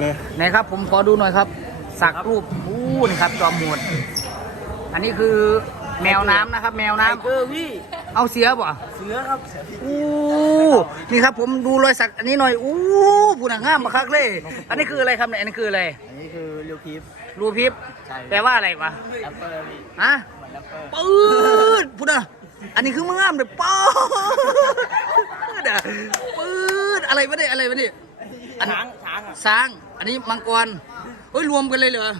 เลยไหนครับผมขอดูหน่อยครับ สักรูปอู้นี่ครับจอมหมวดอันนี้คือแมวน้ำนะครับ แมวไทน้ำเกอร์พี่เอาเสียบ่เสือครับอู้นี่ครับผมดูรอยสักอันนี้หน่อยอู้ผู้หนังงามมาคักเลย อันนี้คืออะไรครับเนี่ยอันนี้คืออะไรอันนี้คือเรียวคีฟรูพิบใช่ แปลว่าอะไรวะแรปเปอร์พี่ฮะ เหมือนแรปเปอร์ปืดพูดนะอันนี้คือมึงงามเลยปืดอะปืดอะไรวะเนี่ยอะไรวะเนี่ยอัน ช้างช้างอะช้าง อันนี้มังกรเฮ้ยรวมกันเลยเหรอ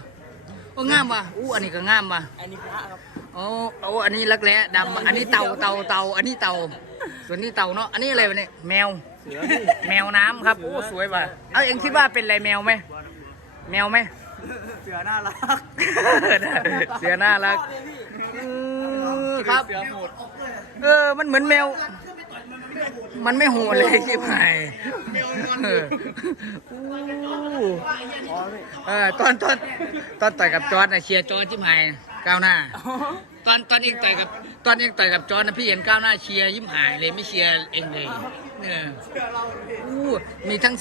โอ้งามว่ะอู้อันนี้ก็งามว่ะอันนี้พระครับโอ้โอ้อันนี้รักแร้ดำอันนี้เต่าเต่าเต่าอันนี้เต่า ส่วนนี้เต่าเนาะอันนี้อะไรวะเนี่ยแมวเสือพี่แมวน้ำครับโอ้สวยว่ะเอาเอ็งคิดว่าเป็นอะไรแมวไหมแมวไหมเสือน่ารักเสือน่ารักเออครับเสือโหดเออมันเหมือนแมว มันไม่โหดเลยใช่ไหม เอออู้เออตอนตอนตอนต่อยกับจอร์ดนะเชียร์จอร์ดจิ้มหายก้าวหน้า ตอนตอนเองต่อยกับตอนเองต่อยกับจอร์ดนะพี่เห็นก้าวหน้าเชียร์ยิ้มหายเลยไม่เชียร์เองเลยเนี่ยอู้มีทั้ง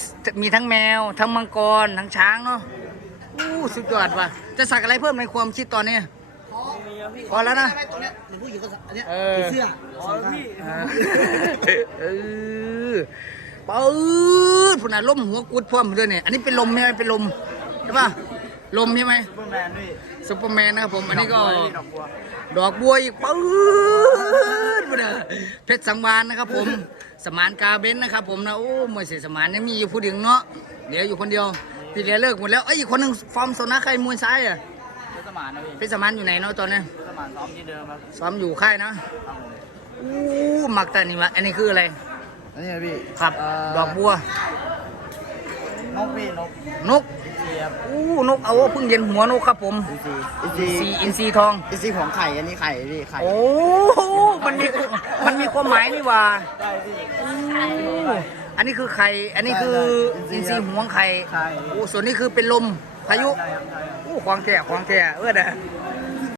มีทั้งแมว ทั้งมังกรทั้งช้างเนาะอู้สุดยอดว่ะจะสักอะไรเพิ่มในความคิดตอนนี้มีครับพี่พอแล้วนะตัวเนี้ยหรือผู้หญิงก็อันเนี้ยเออเสื้ออ๋อพี่เออ ปืดพุ่นน่ะลมหัวกุดพร้อมด้วยเนี่ยอันนี้เป็นลมใช่ไหมเป็นลมใช่ป่ะลมใช่ไหมซูเปอร์แมนพี่ซุปเปอร์แมนนะครับผมอันนี้ก็ดอกบัวดอกบัวอีกปืดพุ่นน่ะเพชรสังวานนะครับผมสมานกาเบนนะครับผมนะโอ้มวยเสียสมานยังมีอยู่ผู้เดียวเนาะเดี๋ยวอยู่คนเดียวที่เหลือเลิกหมดแล้วเอ้ยอีกคนหนึ่งฟอร์มโซนาใครมวยซ้ายอะเสือสมานนะพี่เพชรสมานอยู่ไหนเนาะตอนนี้เสือสมานซ้อมที่เดิมครับซ้อมอยู่ค่ายนะครับผมอู้หมักแต่นี่วะอันนี้คืออะไร อันนี้พี่ครับ เดอกบัว นกพี่นกนก อินทรีครับอู้นกเอาเพิ่งเย็นหัวนกครับผมอินทรีอินทรีสีอินทรีทอง อินทรีของไข่อันนี้ไข่พี่ไข่โอ้มันมีมันมีความหมายนี่หว่าได้พี่ อู้อันนี้คือไข่ อันนี้คือใช่อินใช่ทรีหวงไข่ไข่อู้ส่วนนี้คือเป็นลมพายุใช่ครับใช่ครับอู้ควางแก่ควางแก่เออเด้อ